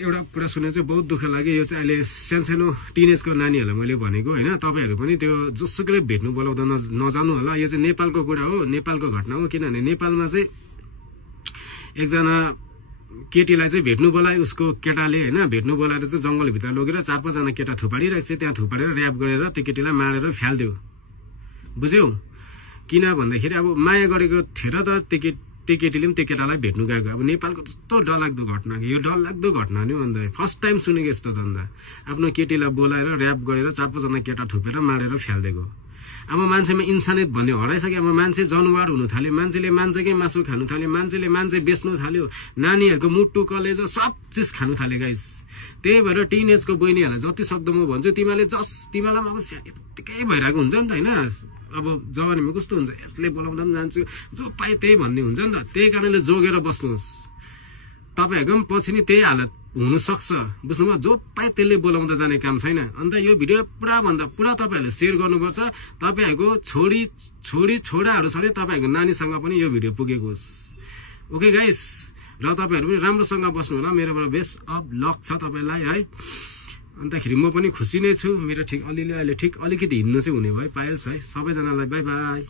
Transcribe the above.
एउटा कुरा सुनेर चाहिँ बहुत दुःख लाग्यो यो चाहिँ अहिले सानो टिनेजको नानीहरूलाई मैले भनेको होइन तपाईँहरू पनि त्यो जोसुकैले भेट्नु बोलाउँदा नजानु होला यो चाहिँ नेपालको कुरा हो नेपालको घटना हो किनभने नेपालमा चाहिँ एकजना केटीलाई चाहिँ भेट्नु बोलाए उसको केटाले होइन भेट्नु बोलाएर चाहिँ जङ्गलभित्र लगेर 4-5 जना केटा थुपाडिरहेको छ त्यहाँ थुपाडेर ऱ्याप गरेर त्यो केटीलाई मारेर फ्याल्दियो बुझ्यौ किन भन्दाखेरि अब माया गरेको थियो र त त्यो केटीले पनि त्यो केटालाई भेट्नु गएको अब नेपालको त्यस्तो डरलाग्दो घटना यो डरलाग्दो घटना नि अन्त फर्स्ट टाइम सुनेको यस्तो त अन्त आफ्नो केटीलाई बोलाएर ऱ्याप गरेर 4-5 जना केटा थुपेर मारेर फ्याल्दिएको अब मान्छेमा इन्सानियत भन्ने हराइसक्यो अब मान्छे जनावर हुनु थाल्यो मान्छेले मान्छेकै मासु खानु थाल्यो मान्छेले मान्छे बेच्नु थाल्यो नानीहरूको मुटु कलेजा सब चिज खानु थाल्यो गाइस त्यही भएर टिनेजको बहिनीहरूलाई जति सक्दो म भन्छु तिमीले तिमीलाई अब यत्तिकै भइरहेको हुन्छ नि त होइन अब जवानीमा कस्तो हुन्छ यसले बोलाउँदा पनि जान्छु जो पाए त्यही भन्ने हुन्छ नि त त्यही कारणले जोगेर बस्नुहोस् तपाईँहरूको पनि पछि नि त्यही हालत हुनसक्छ बुझ्नुभयो जो पाए त्यसले बोलाउँदा जाने काम छैन अन्त यो भिडियो पुराभन्दा पुरा तपाईँहरूले सेयर गर्नुपर्छ तपाईँहरूको छोराहरू छ भने तपाईँहरूको नानीसँग पनि यो भिडियो पुगेको होस् ओके गाइस र तपाईँहरू पनि राम्रोसँग बस्नु होला मेरोबाट बेस्ट अफ लक छ तपाईँलाई है अन्तखेरि म पनि खुसी नै छु मेरो ठिक अलिअलि अहिले ठिक अलिकति हिँड्नु चाहिँ हुने भयो पाइल्स है सबैजनालाई बाई बाई